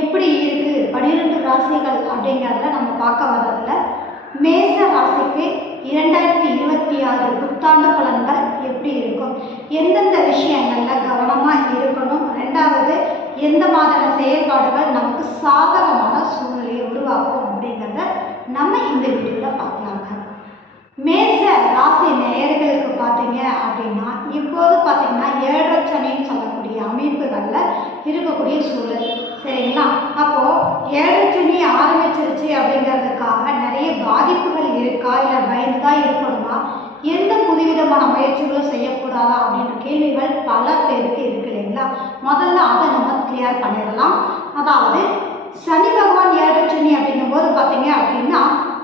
எப்படி இருக்குது 12 ராசிகள் அப்படிங்கிறத நம்ம பார்க்க வர்றதில்ல. மேச ராசிக்கு 2026 புத்தாண்டு பலன்கள் எப்படி இருக்கும், எந்தெந்த விஷயங்களில் கவனமாக இருக்கணும், ரெண்டாவது எந்த மாதிரியான செயல்பாடுகள் நமக்கு சாதகமான சூழ்நிலையை உருவாக்கும் அப்படிங்கிறத நம்ம இந்த வீடியோவில் பார்க்கலாங்க. மேச ராசி நேயர்களுக்கு பார்த்தீங்க அப்படின்னா இப்போது பார்த்தீங்கன்னா 7 சனின்னு சொல்லக்கூடிய அமைப்புகளில் இருக்கக்கூடிய சூழல். சரிங்களா? அப்போது 7 சனி ஆரம்பிச்சிருச்சு அப்படிங்கிறதுக்காக நிறைய பாதிப்புகள் இருக்கா, இல்லை பயந்து தான் இருக்கணுமா, எந்த புதுவிதமான முயற்சிகளும் செய்யக்கூடாதா அப்படின்ற கேள்விகள் பல பேருக்கு இருக்கு இல்லைங்களா? முதல்ல அதை நம்ம கிளியர் பண்ணிடலாம். அதாவது சனி பகவான் 7 சனி அப்படிங்கும்போது பார்த்தீங்க அப்படின்னா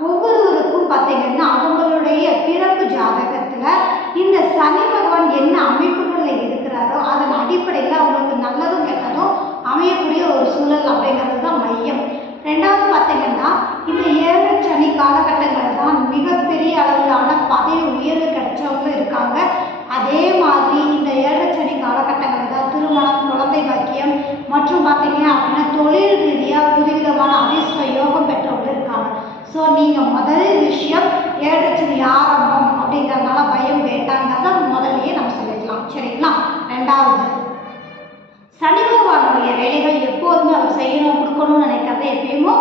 ஒவ்வொருவருக்கும் பார்த்தீங்கன்னா அவங்களுடைய பிறப்பு ஜாதகத்தில் இந்த சனி பகவான் என்ன அமைப்புகளில் இருக்கிறாரோ அதன் அடிப்படையில் அவங்களுக்கு நல்லதும் கெட்டதும் அமையக்கூடிய ஒரு சூழல் அப்படிங்கிறது தான் மையம். ரெண்டாவது பார்த்தீங்கன்னா இந்த 7 சனி காலகட்டங்களில் தான் மிகப்பெரிய அளவிலான பதவி உயர்வு கிடைச்சவங்களும் இருக்காங்க. அதே மாதிரி இந்த 7 சனி காலகட்டங்களில் தான் திருமணம், குழந்தை பாக்கியம் மற்றும் பார்த்தீங்க அப்படின்னா தொழில் ரீதியாக புதுவிதமான அதிர்ஷ்ட யோகம் பெற்றவங்களும் இருக்காங்க. ஸோ நீங்கள் முதல் விஷயம் 7 சனி ஆரம்பம் அப்படிங்கிறதுனால பயம் வேண்டாங்கிறத முதல்லையே நம்ம சொல்லிக்கலாம். சரிங்களா? ரெண்டாவது, சனி பகவானுடைய வேலைகள் எப்போதுமே அவர் செய்யணும் கொடுக்கணும்னு நினைக்கிறத எப்பயுமோ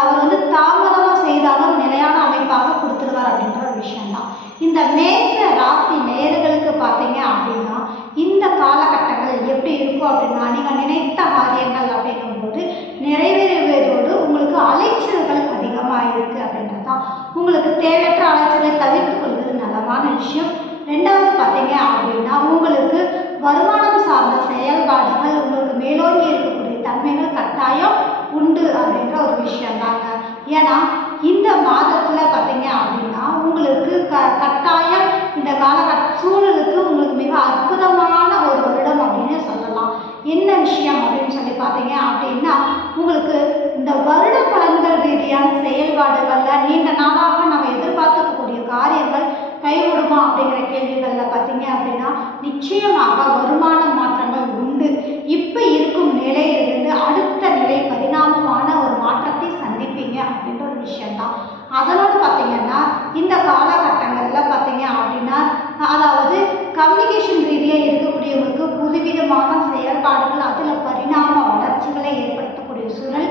அவர் தாமதமாக செய்தாலும் நிலையான அமைப்பாக கொடுத்துருவார் அப்படின்ற ஒரு விஷயம்தான். இந்த மேச ராசி நேயர்களுக்கு பார்த்தீங்க அப்படின்னா இந்த காலகட்டங்கள் எப்படி இருக்கும் அப்படின்னா நீங்கள் நினைத்த காரியங்கள் அப்படிங்கும்போது நிறைவேறுவதோடு உங்களுக்கு அலைச்சல்கள் அதிகமாக இருக்குது அப்படின்றது தான். உங்களுக்கு தேவையற்ற அலைச்சலை தவிர்த்து கொள்வது நலமான விஷயம். ரெண்டாவது பார்த்தீங்க அப்படின்னா உங்களுக்கு வருமானம் சார்ந்த செயல்பாடுகள் உங்களுக்கு மேலோங்கி இருக்கக்கூடிய தன்மைகள் கட்டாயம் உண்டு அப்படின்ற ஒரு விஷயம் தாங்க. ஏன்னா இந்த மாதத்தில் பார்த்தீங்க அப்படின்னா உங்களுக்கு கட்டாயம் இந்த சூழலுக்கு உங்களுக்கு மிக அற்புதமான ஒரு வருடம் அப்படின்னு சொல்லலாம். என்ன விஷயம் அப்படின்னு சொல்லி பார்த்தீங்க அப்படின்னா உங்களுக்கு இந்த வருட பலன்கள் ரீதியான செயல்பாடுகளில் நீண்ட நாளாக நம்ம எதிர்பார்க்கக்கூடிய காரியங்கள் கைவிடுமா அப்படிங்கிற கேள்விகளில் பார்த்தீங்க அப்படின்னா நிச்சயமாக வருமான மாற்றங்கள் உண்டு. இப்போ இருக்கும் நிலையிலிருந்து அடுத்த நிலை பரிணாமமான ஒரு மாற்றத்தை சந்திப்பீங்க அப்படின்ற ஒரு விஷயம்தான். அதனோடு பார்த்தீங்கன்னா இந்த காலகட்டங்களில் பார்த்தீங்க அப்படின்னா அதாவது கம்யூனிகேஷன் ரீதியாக இருக்கக்கூடியவங்களுக்கு புதுவிதமான செயல்பாடுகள் அதில் பரிணாம வளர்ச்சிகளை ஏற்படுத்தக்கூடிய சூழல்,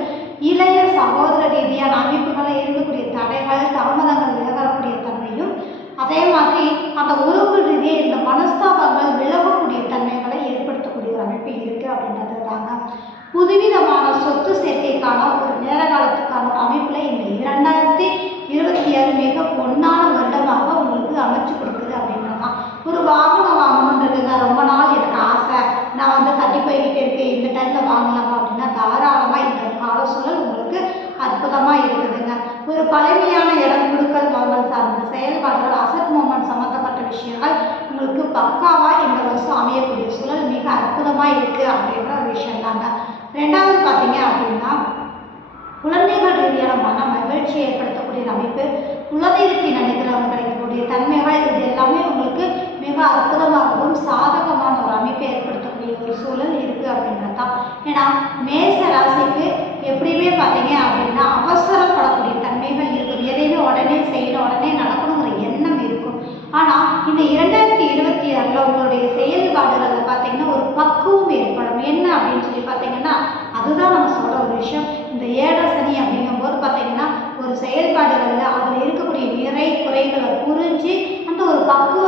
இளைய சகோதர ரீதியான அமைப்புகளை இருக்கக்கூடிய தடைகள் தாமதங்கள் விலகக்கூடிய தன்மையும், அதே மாதிரி அந்த உறவு ரீதியாக இந்த மனஸ்தாபங்கள் விலகக்கூடிய தன்மைகளை ஏற்படுத்தக்கூடிய ஒரு அமைப்பு இருக்குது அப்படின்றது தாங்க. புதுவிதமான சொத்து சேர்க்கைக்கான ஒரு நேர காலத்துக்கான ஒரு அமைப்பில் இந்த 2026 மிக பொன்னான வருடமாக உங்களுக்கு அமைச்சு கொடுக்குது அப்படின்றதான். ஒரு வாகனம் வாங்கணுன்றதுங்க ரொம்ப நாள் எனக்கு ஆசை, நான் தட்டி போய்கிட்டே இருக்கேன், இந்த டைமில் வாங்கலாமா அப்படின்னா தாராளமாக இந்த கால சூழல் உங்களுக்கு அற்புதமாக இருக்குதுங்க. ஒரு பழமையான இடம் குடுக்கல் வாங்கல் சார்ந்த செயல்பாடுகள், அசட் மூமெண்ட் சம்மந்தப்பட்ட விஷயங்கள் உங்களுக்கு பக்காவாக இந்த வருஷம் அமையக்கூடிய சூழல் மிக அற்புதமாக இருக்குது அப்படின்ற ஒரு விஷயம் தாங்க. ரெண்டாவது பார்த்தீங்க அப்படின்னா குழந்தைகள் ரீதியான மன மகிழ்ச்சியை ஏற்படுத்தக்கூடிய அமைப்பு, குலதெய்வத்தை நினைக்கிறவங்க கிடைக்கக்கூடிய தன்மைகள், இது எல்லாமே உங்களுக்கு மிக அற்புதமாகவும் சாதகமான ஒரு அமைப்பை ஏற்படுத்தக்கூடிய ஒரு சூழல் இருக்குது அப்படின்றது தான். ஏன்னா மேச ராசிக்கு எப்படியுமே பார்த்தீங்க அப்படின்னா அவசரப்படக்கூடிய தன்மைகள் இருக்குது. எதையுமே உடனே செய்யணும், உடனே நடக்கணுங்கிற எண்ணம் இருக்கும். ஆனால் இந்த 2026 உங்களுடைய செயல்பாடுகளில் பார்த்தீங்கன்னா ஒரு பக்குவம் ஏற்படும். என்ன அப்படின்னு சொல்லி பார்த்தீங்கன்னா அதுதான் நம்ம சொல்கிற ஒரு விஷயம். இந்த 7 சனி அப்படிங்கும்போது பார்த்தீங்கன்னா ஒரு செயல்பாடுகளில் அதில் இருக்கக்கூடிய நிறை குறைகளை புரிஞ்சு அந்த ஒரு பக்குவ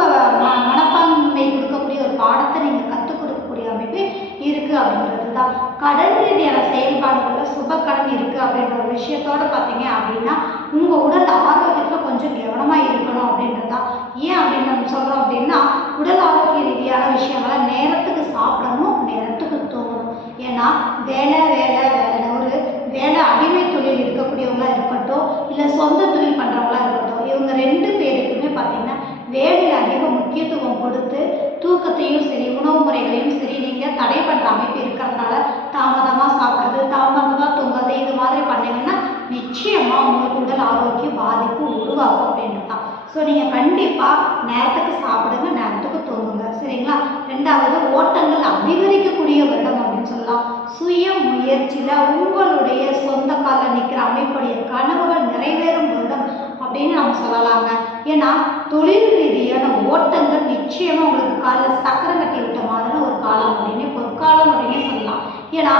மனப்பான்மை கொடுக்கக்கூடிய ஒரு பாடத்தை நீங்கள் கற்றுக் கொடுக்கக்கூடிய அமைப்பு இருக்குது அப்படின்றது தான். கடன் ரீதியான செயல்பாடுகளில் சுப கடன் இருக்குது அப்படின்ற ஒரு விஷயத்தோடு பார்த்தீங்க அப்படின்னா உங்கள் உடல் ஆரோக்கியத்தில் கொஞ்சம் கவனமாக இருக்கணும் அப்படின்றது தான். ஏன் அப்படின்னு நம்ம சொல்கிறோம் அப்படின்னா உடல் ஆரோக்கிய ரீதியான விஷயங்களை நேரத்துக்கு சாப்பிடணும், நேரத்துக்கு தூங்கணும். ஏன்னா வேலை வேலை வேலை ஒரு வேலை அடிமை தொழில் இருக்கக்கூடியவங்களா இருக்கட்டும், இல்லை சொந்த தொழில் பண்ணுறவங்களா இருக்கட்டும், இவங்க 2 பேருக்குமே பார்த்தீங்கன்னா வேலையில் அதிக முக்கியத்துவம் கொடுத்து தூக்கத்தையும் சரி உணவு முறைகளையும் சரி நீங்கள் தடை பண்ணுற அமைப்பு இருக்கிறதுனால தாமதமாக சாப்பிட்றது, தாமதமாக தூங்குறது, இது மாதிரி பண்ணிங்கன்னா நிச்சயமாக உங்களுக்கு உடல் ஆரோக்கிய பாதிப்பு உருவாகும் அப்படின்றது தான். ஸோ நீங்கள் கண்டிப்பாக நேரத்துக்கு சாப்பிடுங்க, நேரத்துக்கு தூங்குங்க. சரிங்களா? ரெண்டாவது ஓட்டங்கள் அதிகரிக்கக்கூடிய வருடம் அப்படின்னு சொல்லலாம். சுய முயற்சி முயற்சியில் உங்களுடைய சொந்த காலில் நிற்கிற அமைப்புடைய கனவுகள் நிறைவேறும் வருடம் அப்படின்னு நம்ம சொல்லலாங்க. ஏன்னா தொழில் ரீதியான ஓட்டங்கள் நிச்சயமாக உங்களுக்கு காலில் சக்கரம் கட்டி விட்ட மாதிரி ஒரு காலம் அப்படின்னு பொற்காலம் அப்படின்னே சொல்லலாம். ஏன்னா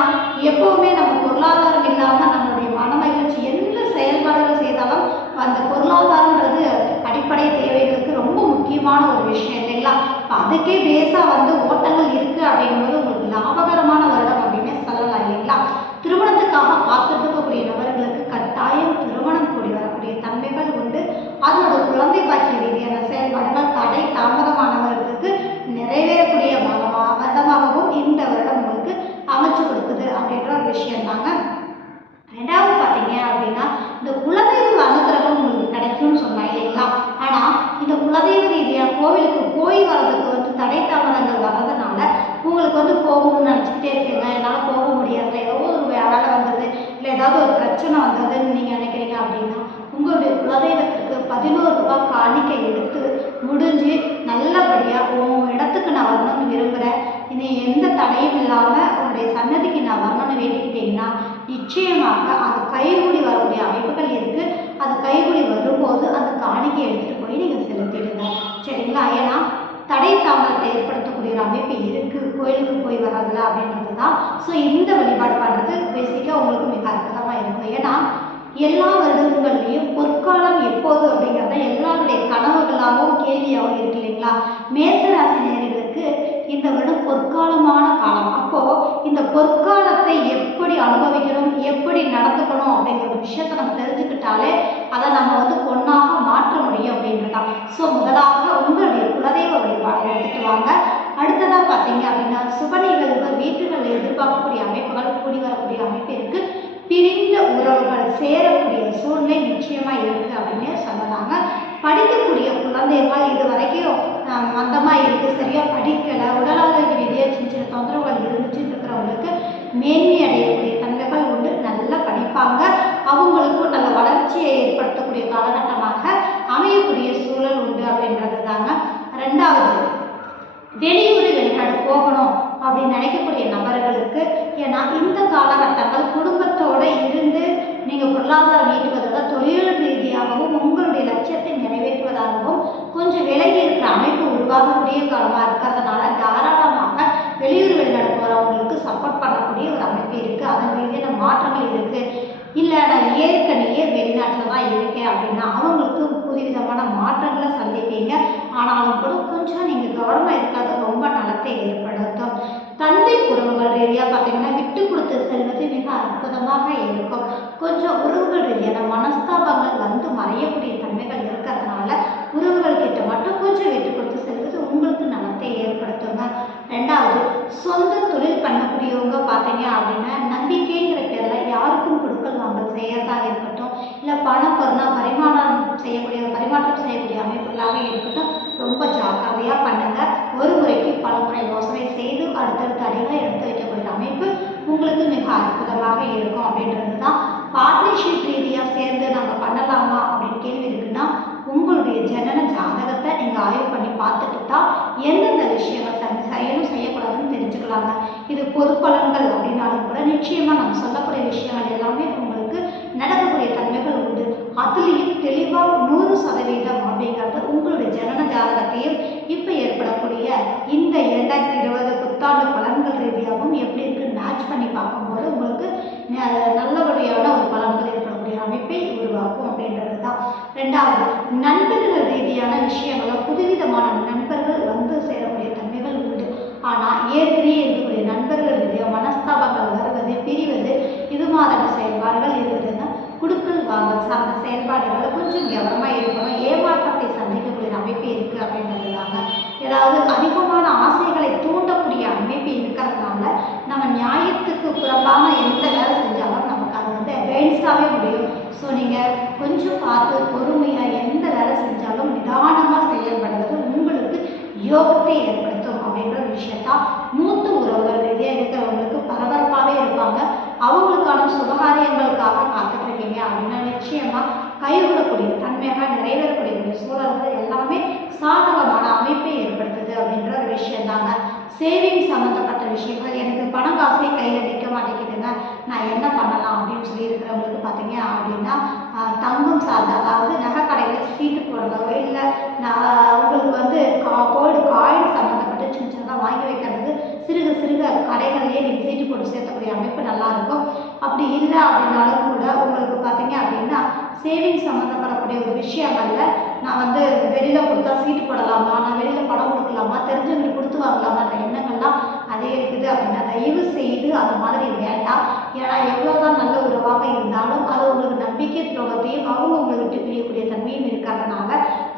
எப்போவுமே நம்ம பொருளாதாரம் இல்லாமல் நம்மளுடைய மன மகிழ்ச்சி எந்த செயல்பாடுகள் செய்தாலும் அந்த பொருளாதாரன்றது அடிப்படை தேவைகளுக்கு ரொம்ப முக்கியமான ஒரு விஷயம் இல்லைங்களா. அதுக்கே பேஸாக ஓட்டங்கள் இருக்குது அப்படிங்கும்போது உங்களுக்கு லாபகரமான வருடம் அப்படின்னு சொல்லலாம் இல்லைங்களா. திருமணத்துக்காக காத்திருக்கக்கூடிய நபர்களுக்கு கட்டாயம் திருமணம் கூடி வரக்கூடிய தன்மைகள் உண்டு. அதோட குழந்தை பாக்கிய ரீதியான செயல்பாடுகள் தடை தாமதமானவர்களுக்கு நிறைவேறக்கூடிய வருடமாகவும் இந்த வருடம் உங்களுக்கு அமைச்சு கொடுக்குது அப்படின்ற ஒரு விஷயம் தாங்க. ரெண்டாவது பார்த்தீங்க அப்படின்னா இந்த குலதெய்வ அனுகிரகம் உங்களுக்கு கிடைக்கும்னு சொன்னாங்க இல்லைங்களா. ஆனால் இந்த குலதெய்வ ரீதியாக கோவிலுக்கு போய் வர்றதுக்கு தடை தாமதங்கள் வர்றதுனால உங்களுக்கு போகணும்னு நினச்சிக்கிட்டே இருக்கீங்க, என்னால் போக முடியாது, ஏதோ ஒரு வேலை வந்தது இல்லை ஏதாவது ஒரு பிரச்சனை வந்ததுன்னு நீங்கள் நினைக்கிறீங்க அப்படின்னா உங்களுடைய குலதெய்வத்திற்கு 11 ரூபாய் காணிக்கை எடுத்து முடிஞ்சு நல்லபடியாக உன் இடத்துக்கு நான் வரணும்னு விரும்புகிறேன், இனி எந்த தடையும் இல்லாமல் உன்னுடைய சன்னதிக்கு நான் வரணும்னு வேண்டிக்கிட்டீங்கன்னா நிச்சயமாக அது கைகூடி வரக்கூடிய அமைப்புகள் இருக்குது. அது கைகூடி வரும்போது அந்த காணிக்கை எடுத்துகிட்டு போய் நீங்கள் செலுத்திடுங்க சரிங்களா. ஏன்னா தடை தாமதத்தை ஏற்படுத்தக்கூடிய ஒரு அமைப்பு இருக்குது கோயிலுக்கு போய் வர்றதில்ல அப்படின்றது தான். ஸோ இந்த வழிபாடு பண்ணுறது பேசிக்காக உங்களுக்கு மிக அற்புதமாக இருக்கும். ஏன்னா எல்லா வருடங்கள்லையும் பொற்காலம் எப்போது அப்படிங்கிறத எல்லாருடைய கனவுகளாகவும் கேள்வியாகவும் இருக்கு இல்லைங்களா. மேசராசி நேயர்களுக்கு இந்த வருடம் பொற்காலமான காலம். அப்போது இந்த பொற்காலத்தை எப்படி அனுபவிக்கணும், எப்படி நடந்துக்கணும் அப்படிங்கிற விஷயத்தை நம்ம தெரிஞ்சுக்கிட்டாலே அதை நம்ம பொண்ணாக மாற்ற முடியும் அப்படின்றதான். ஸோ முதலாக உங்களுடைய குலதெய்வ வழிபாடை எடுத்துகிட்டு வாங்க. அடுத்ததாக பார்த்தீங்க அப்படின்னா சுப நிகழ்வுகள் வீட்டுகளில் எதிர்பார்க்கக்கூடிய அமைப்புகள் கூடி வரக்கூடிய அமைப்பு இருக்குது. பிரிந்த உறவுகள் சேரக்கூடிய சூழ்நிலை நிச்சயமாக இருக்குது அப்படின்னு சொல்லலாங்க. படிக்கக்கூடிய குழந்தைகள் இது வரைக்கும் மந்தமாக இருக்குது, சரியாக படிக்கலை, உடல் ஆரோக்கிய ரீதியாக சின்ன சின்ன தொந்தரவுகள் இருந்துச்சுன்னு இருக்கிறவங்களுக்கு மேன்மை அடையக்கூடிய தன்மைகள் உண்டு. நல்லா படிப்பாங்க, அவங்களுக்கும் நல்ல வளர்ச்சியை ஏற்படுத்தக்கூடிய காலகட்டமாக அமையக்கூடிய சூழல் உண்டு அப்படின்றது தாங்க. ரெண்டாவது வெளியூர் வெளிநாடு போகணும் அப்படின்னு நினைக்கக்கூடிய நபர்களுக்கு, ஏன்னா இந்த காலகட்டங்கள் குடும்பத்தோடு இருந்து நீங்கள் பொருளாதாரம் ஈட்டுவதாக தொழில் ரீதியாகவும் உங்களுடைய லட்சியத்தை நிறைவேற்றுவதாகவும் கொஞ்சம் விலகி இருக்கிற அமைப்பு உருவாகக்கூடிய காலமாக இருக்கிறதுனால தாராளமாக வெளியூர் வெளிநாடு போகிறவங்களுக்கு சப்போர்ட் பண்ணக்கூடிய ஒரு அமைப்பு இருக்குது. அதன் ரீதியான மாற்றங்கள் இருக்குது. இல்லை நான் ஏற்கனவே வெளிநாட்டில் தான் இருக்கேன் அப்படின்னா அவங்களுக்கு புதுவிதமான மாற்றங்களை சந்திப்பீங்க. ஆனாலும் கூட கொஞ்சம் நீங்கள் கவனமாக இருக்காது ரொம்ப நலத்தை ஏற்படுத்தும். தந்தை உறவுகள் ரீதியாக பார்த்தீங்கன்னா விட்டு கொடுத்து செல்வது மிக அற்புதமாக இருக்கும். கொஞ்சம் உறவுகள் ரீதியான மனஸ்தாபங்கள் மறையக்கூடிய தன்மைகள் இருக்கிறதுனால உறவுகள் கிட்ட மட்டும் கொஞ்சம் விட்டு கொடுத்து செல்வது உங்களுக்கு நலத்தை ஏற்படுத்துங்க. ரெண்டாவது சொந்த தொழில் பண்ணக்கூடியவங்க பார்த்தீங்க அப்படின்னா நம்பிக்கைங்கிற பேரில் யாருக்கும் கொடுக்கல் வாங்கல் செய்யறதாக இருக்கட்டும், இல்லை பரிமாற்றம் செய்யக்கூடிய அமைப்புகளாக இருக்கட்டும், ரொம்ப ஜாக்கிரதையாக பண்ணுங்க. ஒரு முறைக்கு பல முறை யோசனை செய்து அடுத்தடுத்த அடிகளை எடுத்து வைக்கக்கூடிய அமைப்பு உங்களுக்கு மிக அற்புதமாக இருக்கும் அப்படின்றது தான். பார்ட்னர்ஷிப் ரீதியாக சேர்ந்து நாங்கள் பண்ணலாமா அப்படின்னு கேள்வி இருக்குன்னா உங்களுடைய ஜனன ஜாதகத்தை நீங்கள் ஆய்வு பண்ணி பார்த்துட்டு தான் எந்தெந்த விஷயங்கள் செய்யணும் செய்யக்கூடாதுன்னு தெரிஞ்சுக்கலாங்க. இது பொது பலன்கள் அப்படின்னாலும் கூட நிச்சயமாக நம்ம சொல்லக்கூடிய விஷயங்கள் எல்லாமே உங்களுக்கு நடக்கக்கூடிய தன்மைகள் உண்டு. அதுலேயும் தெளிவாக 100% அப்படிங்கிறது உங்களுடைய ஜனன ஜாதகத்தையும் இப்போ ஏற்படக்கூடிய இந்த 2020 புத்தாண்டு பலன்கள் ரீதியாகவும் எப்படி இருக்குன்னு மேட்ச் பண்ணி பார்க்கும்போது உங்களுக்கு நல்லபடியான ஒரு பலன்கள் ஏற்படக்கூடிய அமைப்பை உருவாக்கும் அப்படின்றது தான். ரெண்டாவது நண்பர்கள் ரீதியான விஷயங்களை புதுவிதமான நண்பர்கள் சேரக்கூடிய தன்மைகள் உண்டு. ஆனால் ஏற்கனவே இருக்கக்கூடிய நண்பர்கள் ரீதியாக மனஸ்தாபங்கள் வருவது பிரிவது இது மாதிரியான செயல்பாடுகள் இருக்குதுன்னா குடுக்கல் வாங்கல் சார்ந்த செயல்பாடுகளில் கொஞ்சம் கவனமாக இருக்கணும். ஏமாற்றத்தை சந்திக்கக்கூடிய அமைப்பு இருக்குது அப்படின்றதுனால ஏதாவது அதிகமான ஆசைகளை தூண்டக்கூடிய அமைப்பு இருக்கிறதுனால நம்ம நியாயத்துக்கு புறம்பான எந்த வேலை செஞ்சாலும் நமக்கு அது அகைன்ஸ்டாகவே முடியும். ஸோ நீங்கள் கொஞ்சம் பார்த்து பொறுமையாக எந்த வேலை செஞ்சாலும் நிதானமாக செயல்படுவது உங்களுக்கு யோகத்தை ஏற்படுத்தும் அப்படின்ற விஷயத்தா. மூத்த உறவுகள் ரீதியாக இருக்கிறவங்களுக்கு பரபரப்பாகவே இருப்பாங்க. அவங்களுக்கான சுபகாரியங்களுக்காக காத்துட்டு இருக்கீங்க அப்படின்னா நிச்சயமாக கைவிடக்கூடிய தன்மையாக நிறைவேறக்கூடிய சூழல்கள் எல்லாமே சாதகமான அமைப்பை ஏற்படுத்துது அப்படின்ற ஒரு விஷயம் தாங்க. சேவிங்ஸ் சம்மந்தப்பட்ட விஷயங்கள் எனக்கு பணம் காசே கையில் நிற்க மாட்டேங்குதுங்க, அப்படின்னு சொல்லி இருக்கிறவங்களுக்கு பார்த்தீங்க அப்படின்னா தங்கம் சார்ந்த, அதாவது நகை கடையில் சீட்டு போடுறதோ இல்லை உங்களுக்கு வந்து கோல்டு காயின் சம்மந்தப்பட்டு சின்ன சின்னதாக வாங்கி வைக்கிறதுக்கு சிறுக சிறுக கடைகள்லேயே நீங்கள் சீட்டு போட்டு சேர்த்தக்கூடிய அமைப்பு நல்லாயிருக்கும். அப்படி இல்லை அப்படின்னாலும் கூட உங்களுக்கு பார்த்தீங்க அப்படின்னா சேவிங்ஸ் சம்மந்தப்படக்கூடிய ஒரு விஷயங்களில் நான் வந்து வெளியில் கொடுத்தா சீட்டு போடலாமா, நான் வெளியில் பணம் கொடுக்கலாமா, தெரிஞ்சவங்களுக்கு கொடுத்து வாங்கலாமான்ற எண்ணங்கள்லாம் அதே இருக்குது அப்படின்னா தயவு செய்து அந்த மாதிரி வேண்டாம். ஏன்னா எவ்வளோதான் நல்ல உறவாக இருந்தாலும் அது உங்களுக்கு நம்பிக்கை துரோகத்தையும் அவங்க உங்களை விட்டு பிரியக்கூடிய தன்மையும் இருக்கிறதுனால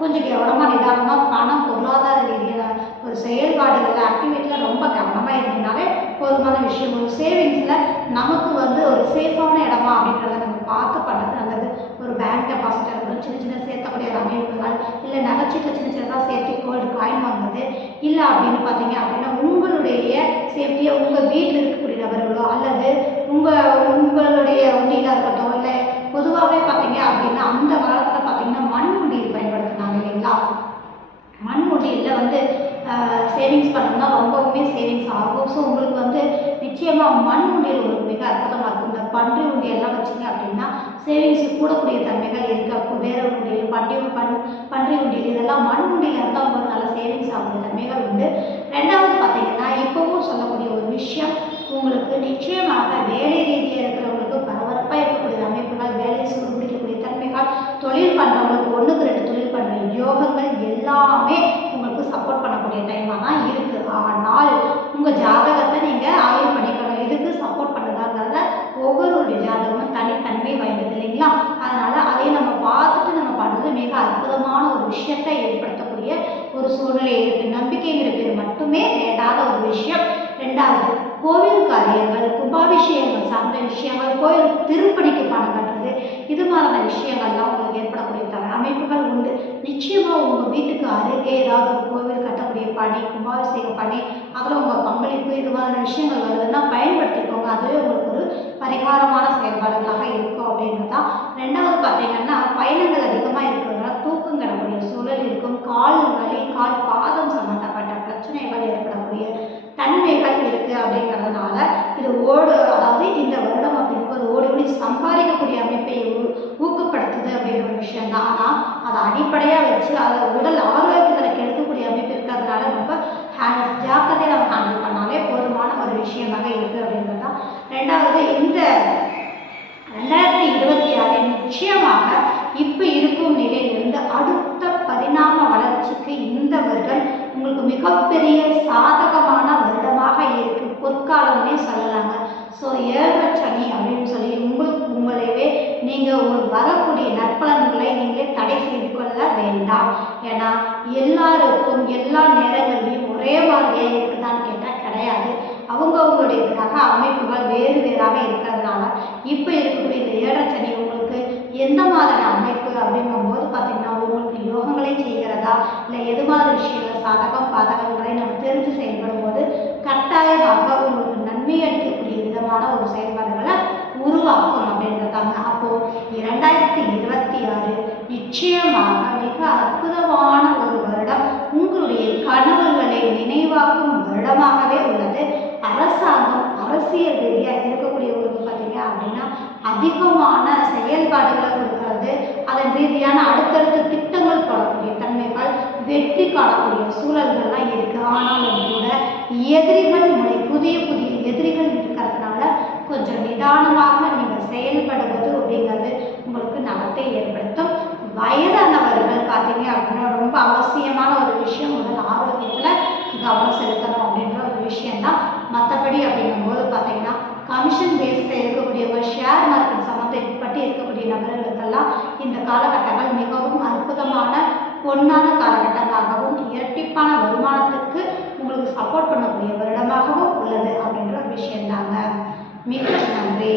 கொஞ்சம் கவனமாக நிதானமாக பணம் பொருளாதார ரீதியான ஒரு செயல்பாடுகளில் ஆக்டிவிட்டியில் ரொம்ப கவனமாக இருந்தீங்கனாலே போதுமான விஷயம். ஒரு சேவிங்ஸில் நமக்கு வந்து ஒரு சேஃபான இடமா அப்படின்றத நம்ம பார்த்து பண்ணுறது நல்லது. ஒரு பேங்க் டெபாசிட் இருக்கணும், சின்ன சின்ன சேர்த்தக்கூடிய அமைப்புகள், இல்லை நகைச்சீட்டில் சின்ன சின்னதாக சேர்த்து கோல்டு காயின் வாங்குறது, இல்லை அப்படின்னு பார்த்தீங்க அப்படின்னா உங்களுடைய சேஃப்டியை உங்கள் வீட்டில் இருக்கக்கூடிய நபர்களோ அல்லது உங்களுடைய உண்டியில் இருக்கட்டும், இல்லை பொதுவாகவே பார்த்தீங்க அப்படின்னா அந்த காலத்தில் பார்த்தீங்கன்னா மண் உண்டியல் பயன்படுத்தினாங்க இல்லைங்களா. மண் உண்டியலில் வந்து சேவிங்ஸ் பண்ணோம்னா ரொம்பவுமே சேவிங்ஸ் ஆகும். ஸோ உங்களுக்கு வந்து நிச்சயமாக மண் உண்டியல் ஒரு மிக அற்புதமாக இருக்கும். இந்த பன்றி உண்டியெல்லாம் வச்சிங்க அப்படின்னா சேவிங்ஸ் கூடக்கூடிய தன்மைகள் இருக்குது. அப்போ வேற உண்டியல் பன்றி உண்டியல் இதெல்லாம் மண் உண்டியில் இருந்தால் உங்களுக்கு நல்ல சேவிங்ஸ் ஆகக்கூடிய தன்மைகள் உண்டு. ரெண்டாவது பார்த்தீங்கன்னா இப்போவும் சொல்லக்கூடிய ஒரு விஷயம், உங்களுக்கு நிச்சயமாக வேலை ரீதியாக இருக்கிறவங்களுக்கு பரபரப்பாக இருக்கக்கூடிய அமைப்புகள், வேலை சூடு பிடிக்கக்கூடிய தன்மைகள், தொழில் பண்ணுறவங்களுக்கு 1க்கு 2 தொழில் பண்ணுற யோகங்கள் எல்லாமே உங்களுக்கு சப்போர்ட் பண்ணக்கூடிய டைமாக தான் இருக்குது. ஆனால் உங்கள் ஜாதகத்தை நீங்கள் ஆய்வு பண்ணிக்கணும், எதுக்கு சப்போர்ட் பண்ணுதாங்கிறத ஒவ்வொருடைய ஜாதகமும் தனித்தன்மை வாய்ந்தது இல்லைங்களா. அதனால் அதை நம்ம பார்த்துட்டு நம்ம பண்ணுறது மிக அற்புதமான ஒரு விஷயத்தை ஏற்படுத்தக்கூடிய ஒரு சூழ்நிலை இருக்குது. நம்பிக்கைங்கிற பேர் மட்டுமே வேண்டாத ஒரு விஷயம். ரெண்டாவது, கோவில் காரியங்கள், கும்பாபிஷேகங்கள் சார்ந்த விஷயங்கள், கோயில் திருப்பணிக்கு பணம் கட்டுறது, இது மாதிரியான விஷயங்கள்லாம் உங்களுக்கு ஏற்படக்கூடிய அமைப்புகள் உண்டு. நிச்சயமாக உங்கள் வீட்டுக்கு அருகே ஏதாவது ஒரு கோவில் கட்டக்கூடிய பணி, கும்பாபிஷேக பணி, அதில் உங்கள் பங்களிப்பு இது மாதிரியான விஷயங்கள் வருதுன்னா பயன்படுத்திக்கோங்க. அதுவே உங்களுக்கு ஒரு பரிகாரமான செயல்பாடுகளாக இருக்கும் அப்படின்றது தான். ரெண்டாவது பார்த்தீங்கன்னா பயணங்கள் அதிகமாக இருக்கிறதுனால தூக்கம் கிடக்கூடிய சூழல் இருக்கும். கால் வலி, கால் பாதம் சம்மந்தப்பட்ட பிரச்சனைகள் ஏற்படக்கூடிய தன்மைகள் இருக்குது. அப்படிங்கிறதுனால இது அதாவது இந்த வருடம் அப்படிங்கும்போது ஓடி ஓடி சம்பாதிக்கக்கூடிய அமைப்பை ஊக்கப்படுத்துது அப்படிங்கிற ஒரு விஷயம் தான். ஆனால் அதை அடிப்படையாக வச்சு அதை உடல் ஆரோக்கியத்தில் கெடுக்கக்கூடிய அமைப்பு இருக்கிறதுனால ரொம்ப ஜாக்கிரதையை நம்ம ஹேண்டில் பண்ணாலே போதுமான ஒரு விஷயமாக இருக்குது அப்படின்றது தான். ரெண்டாவது, இந்த 2026 நிச்சயமாக இப்போ இருக்கும் நிலையிலிருந்து அடுத்த பரிணாம வளர்ச்சிக்கு இந்த வருடம் உங்களுக்கு மிகப்பெரிய சாதகமான வருடமாக இருக்கு, பொற்காலம்னே சொல்லலாங்க. ஸோ 7 சனி அப்படின்னு சொல்லி உங்களையே நீங்கள் உங்களுக்கு வரக்கூடிய நற்பலன்களை நீங்களே தடை செய்து கொள்ள வேண்டாம். ஏன்னா எல்லாருக்கும் எல்லா நேரங்கள்லையும் ஒரே மாதிரியாக இருக்குதான்னு கேட்டால் கிடையாது. அவங்களுடைய கிரக அமைப்புகள் வேறு வேறாக இருக்கிறதுனால இப்போ இருக்கக்கூடிய இந்த 7 சனி உங்களுக்கு எந்த மாதிரி அமைப்பு அப்படிங்கும்போது பார்த்தீங்கன்னா உங்களுக்கு யோகங்களை செய்கிறதா இல்லை எது மாதிரி விஷயங்கள் சாதகம் பாதகங்களை நம்ம தெரிஞ்சு செயல்படும் போது கட்டாயமாக உங்களுக்கு நன்மை அளிக்கக்கூடிய விதமான ஒரு செயல்பாடுகளை உருவாக்கும் அப்படின்றதாங்க. அப்போது 2026 நிச்சயமாக மிக அற்புதமான ஒரு வருடம், உங்களுடைய கனவுகளை நினைவாக்கும் வருடமாகவே உள்ளது. அரசாங்கம் அரசியல் ரீதியாக இருக்கக்கூடியவங்களுக்கு பார்த்தீங்க அப்படின்னா அதிகமான செயல்பாடுகளை கொடுக்கிறது, அதன் ரீதியான அடுத்தடுத்த திட்டங்கள் போடக்கூடிய தன்மைகள், வெற்றி காணக்கூடிய சூழல்கள்லாம் இருக்குது. ஆனாலும் கூட எதிரிகள் புதிய எதிரிகள் இருக்கிறதுனால கொஞ்சம் நிதானமாக நீங்கள் செயல்படுவது அப்படிங்கிறது உங்களுக்கு நலத்தை ஏற்படுத்தும். வயதானவர்கள் பார்த்தீங்க அப்படின்னா ரொம்ப அவசியமான ஒரு விஷயம், உடல் ஆரோக்கியத்தில் கவனம் செலுத்தணும் அப்படின்ற ஒரு விஷயம்தான். மற்றபடி அப்படிங்கும்போது பார்த்தீங்கன்னா கமிஷன் பேஸில் இருக்கக்கூடியவங்க, ஷேர் மார்க்கெட் சம்மந்தப்பட்டு இருக்கக்கூடிய நபர்களுக்கெல்லாம் இந்த காலகட்டங்கள் மிகவும் அற்புதமான பொன்னான காலகட்டமாகவும் இரட்டிப்பான வருமானத்துக்கு உங்களுக்கு சப்போர்ட் பண்ணக்கூடிய வருடமாகவும் உள்ளது அப்படின்ற ஒரு விஷயம்தாங்க. மிக நன்றி.